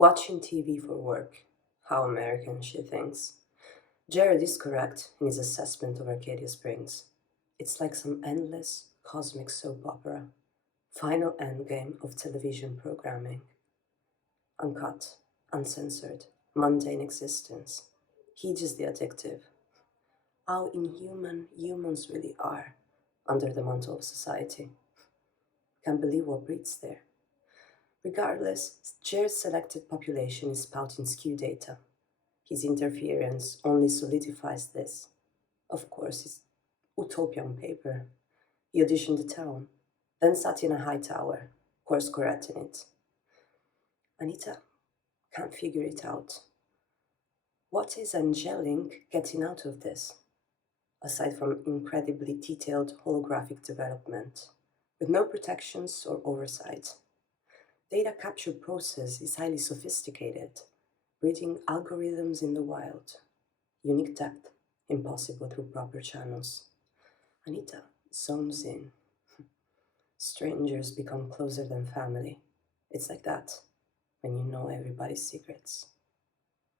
Watching TV for work. How American, she thinks. Jared is correct in his assessment of Arcadia Springs. It's like some endless cosmic soap opera. Final endgame of television programming. Uncut, uncensored, mundane existence. Heat is the adjective. How inhuman humans really are under the mantle of society. Can't believe what breeds there. Regardless, Jared's selected population is spouting skew data. His interference only solidifies this. Of course, it's utopia on paper. He auditioned the town, then sat in a high tower, course correcting it. Anita can't figure it out. What is Angelique getting out of this? Aside from incredibly detailed holographic development, with no protections or oversight. Data capture process is highly sophisticated, breeding algorithms in the wild. Unique depth, impossible through proper channels. Anita zones in. Strangers become closer than family. It's like that when you know everybody's secrets.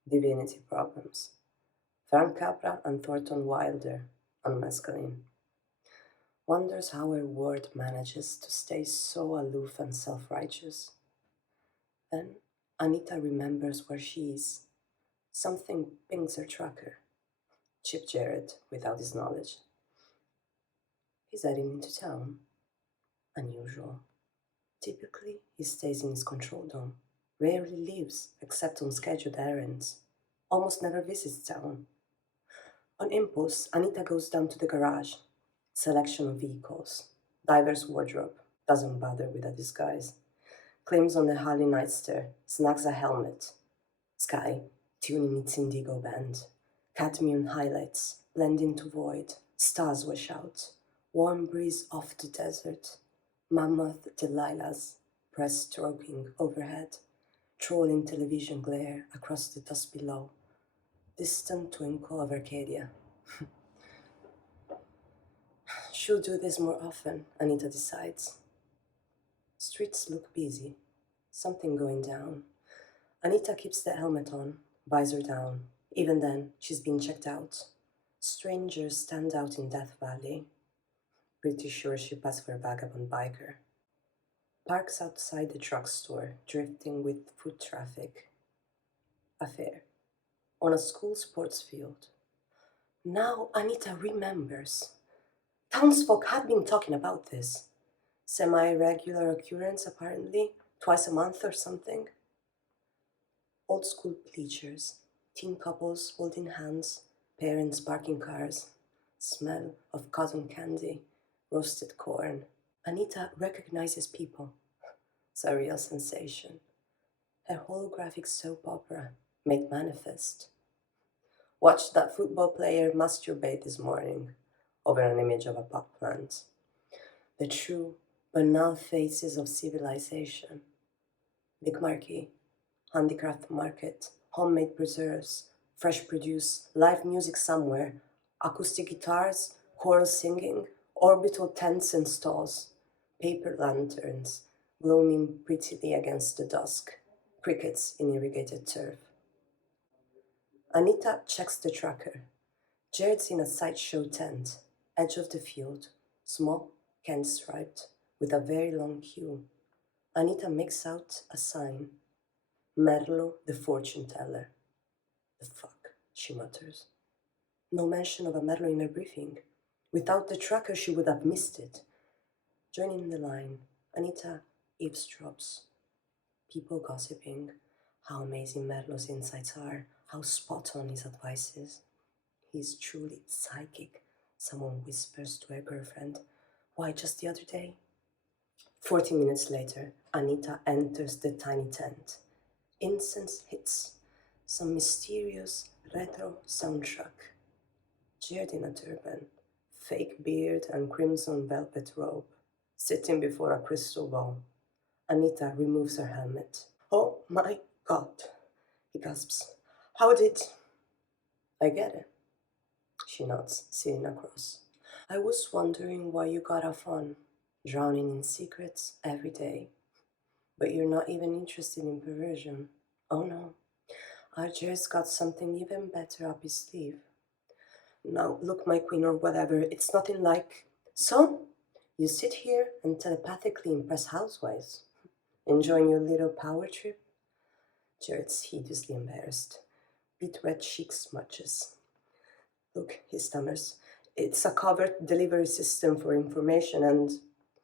Divinity problems. Frank Capra and Thornton Wilder on mescaline. Wonders how her ward manages to stay so aloof and self-righteous. Then Anita remembers where she is. Something pings her tracker. Chip Jarrett, without his knowledge. He's heading into town. Unusual. Typically, he stays in his control dome. Rarely leaves, except on scheduled errands. Almost never visits town. On impulse, Anita goes down to the garage. Selection of vehicles. Diver's wardrobe. Doesn't bother with a disguise. Claims on the Harley Nightster. Snags a helmet. Sky. Tuning its indigo band. Cadmium highlights. Blend into void. Stars wash out. Warm breeze off the desert. Mammoth Delilahs. Press stroking overhead. Trolling television glare across the dust below. Distant twinkle of Arcadia. She'll do this more often, Anita decides. Streets look busy. Something going down. Anita keeps the helmet on, visor down. Even then, she's been checked out. Strangers stand out in Death Valley. Pretty sure she passed for a vagabond biker. Parks outside the drugstore, drifting with foot traffic. A fair. On a school sports field. Now Anita remembers. Townsfolk had been talking about this. Semi-regular occurrence, apparently, twice a month or something. Old school bleachers, teen couples holding hands, parents parking cars, smell of cotton candy, roasted corn. Anita recognizes people. It's a real sensation. Her holographic soap opera made manifest. Watched that football player masturbate this morning over an image of a pot plant. The true, banal faces of civilization. Big marquee, handicraft market, homemade preserves, fresh produce, live music somewhere, acoustic guitars, choral singing, orbital tents and stalls, paper lanterns gloaming prettily against the dusk, crickets in irrigated turf. Anita checks the tracker. Jared's in a sideshow tent, edge of the field, small, can-striped, with a very long queue. Anita makes out a sign. Merlo, the fortune teller. The fuck, she mutters. No mention of a Merlo in her briefing. Without the tracker, she would have missed it. Joining the line, Anita eavesdrops. People gossiping, how amazing Merlo's insights are, how spot on his advice is. He's truly psychic, someone whispers to her girlfriend. Why, just the other day? 40 minutes later, Anita enters the tiny tent. Incense hits. Some mysterious retro soundtrack. Jared in a turban, fake beard and crimson velvet robe, sitting before a crystal ball. Anita removes her helmet. Oh my God, he gasps. How did... I get it. She nods, sitting across. I was wondering why you got off on, drowning in secrets every day. But you're not even interested in perversion. Oh no, Archer's got something even better up his sleeve. Now, look, my queen, or whatever, it's nothing like. So, you sit here and telepathically impress housewives, enjoying your little power trip? Jared's hideously embarrassed. Beat red cheek smudges. Look, he stammers. It's a covert delivery system for information and.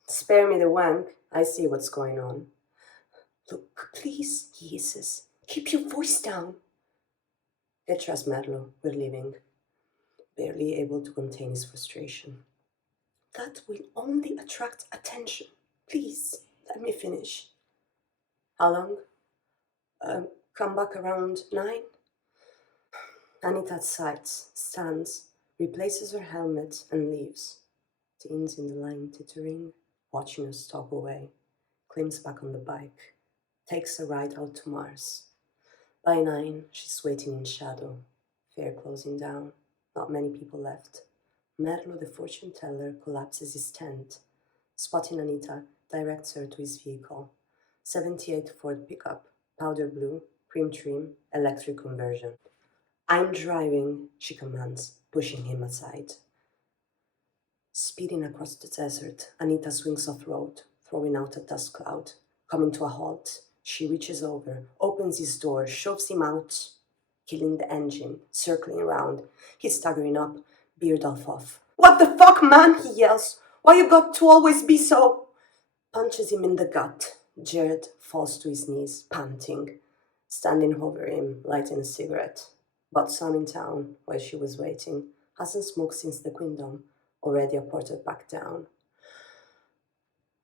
Spare me the wank, I see what's going on. Look, please, he hisses. Keep your voice down. Get dressed, Madlo, we're leaving. Barely able to contain his frustration. That will only attract attention. Please, let me finish. How long? Come back around 9? Anita sighs, stands, replaces her helmet, and leaves. Teens in the line tittering, watching her stalk away. Climbs back on the bike, takes a ride out to Mars. By 9, she's waiting in shadow. Fair closing down. Not many people left. Merlo, the fortune teller, collapses his tent. Spotting Anita, directs her to his vehicle. 78 Ford pickup, powder blue, cream trim, electric conversion. I'm driving, she commands, pushing him aside. Speeding across the desert, Anita swings off-road, throwing out a dust cloud. Coming to a halt, she reaches over, opens his door, shoves him out, killing the engine, circling around. He's staggering up, beard off. What the fuck, man? He yells. Why you got to always be so? Punches him in the gut. Jared falls to his knees, panting, standing over him, lighting a cigarette. Bought some in town, where she was waiting. Hasn't smoked since the Queendom. Already ported back down.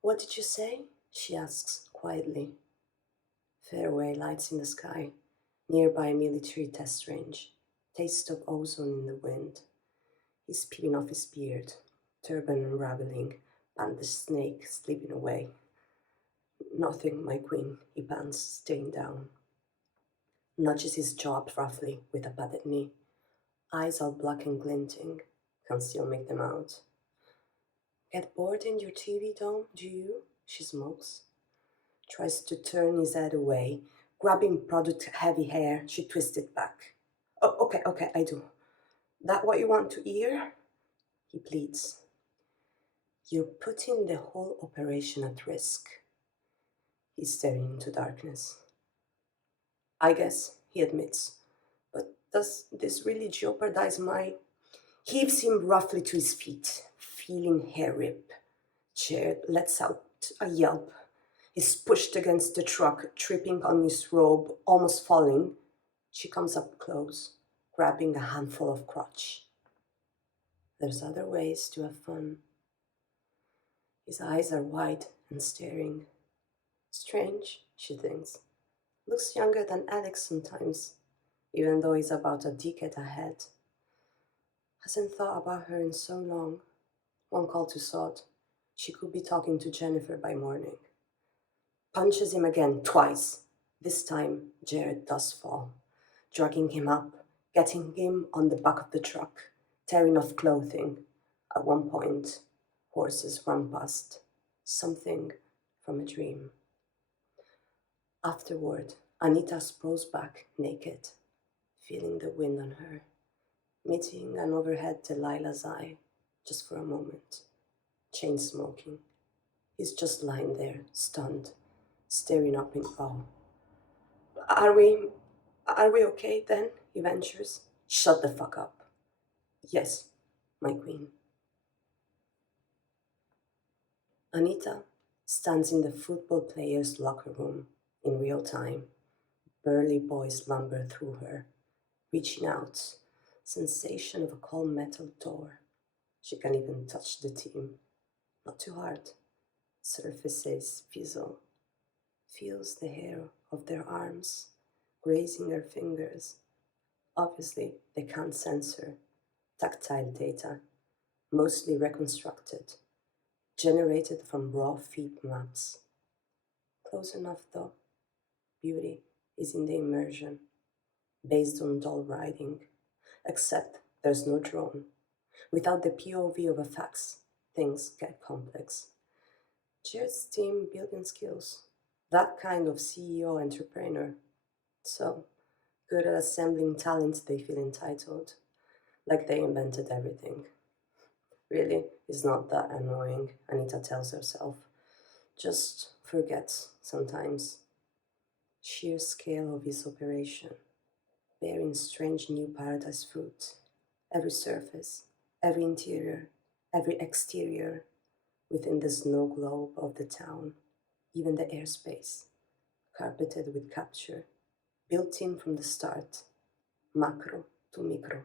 What did you say? She asks, quietly. Fairway lights in the sky. Nearby a military test range. Taste of ozone in the wind. He's peeling off his beard. Turban unraveling. Bandaged snake slipping away. Nothing, my queen, he pants, staying down. Nudges his jaw up roughly with a padded knee. Eyes all black and glinting. Can still make them out. Get bored in your TV dome, do you? She smokes. Tries to turn his head away. Grabbing product heavy hair, she twists it back. Oh, okay, I do. That what you want to hear? He pleads. You're putting the whole operation at risk. He's staring into darkness. I guess, he admits. But does this really jeopardize my... Heaves him roughly to his feet, feeling hair rip. Jared lets out a yelp. He's pushed against the truck, tripping on his robe, almost falling. She comes up close, grabbing a handful of crotch. There's other ways to have fun. His eyes are wide and staring. Strange, she thinks. Looks younger than Alex sometimes, even though he's about a decade ahead. Hasn't thought about her in so long. One call to Sod. She could be talking to Jennifer by morning. Punches him again, twice. This time, Jared does fall, dragging him up, getting him on the back of the truck, tearing off clothing. At one point, horses run past. Something from a dream. Afterward, Anita sprawls back, naked, feeling the wind on her, meeting an overhead Delilah's eye, just for a moment. Chain smoking. He's just lying there, stunned, staring up in awe. Are we okay then? He ventures. Shut the fuck up. Yes, my queen. Anita stands in the football players' locker room in real time. Burly boys lumber through her, reaching out. Sensation of a cold metal door. She can even touch the team. Not too hard. Surfaces fizzle. Feels the hair of their arms, grazing her fingers. Obviously, they can't censor. Tactile data, mostly reconstructed, generated from raw feet maps. Close enough though. Beauty is in the immersion, based on doll riding, except there's no drone. Without the POV of a fax, things get complex. Jared's team building skills, that kind of CEO entrepreneur. So good at assembling talent they feel entitled, like they invented everything. Really, it's not that annoying, Anita tells herself. Just forget sometimes. Sheer scale of his operation, bearing strange new paradise fruit. Every surface, every interior, every exterior within the snow globe of the town, even the airspace, carpeted with capture, built in from the start, macro to micro.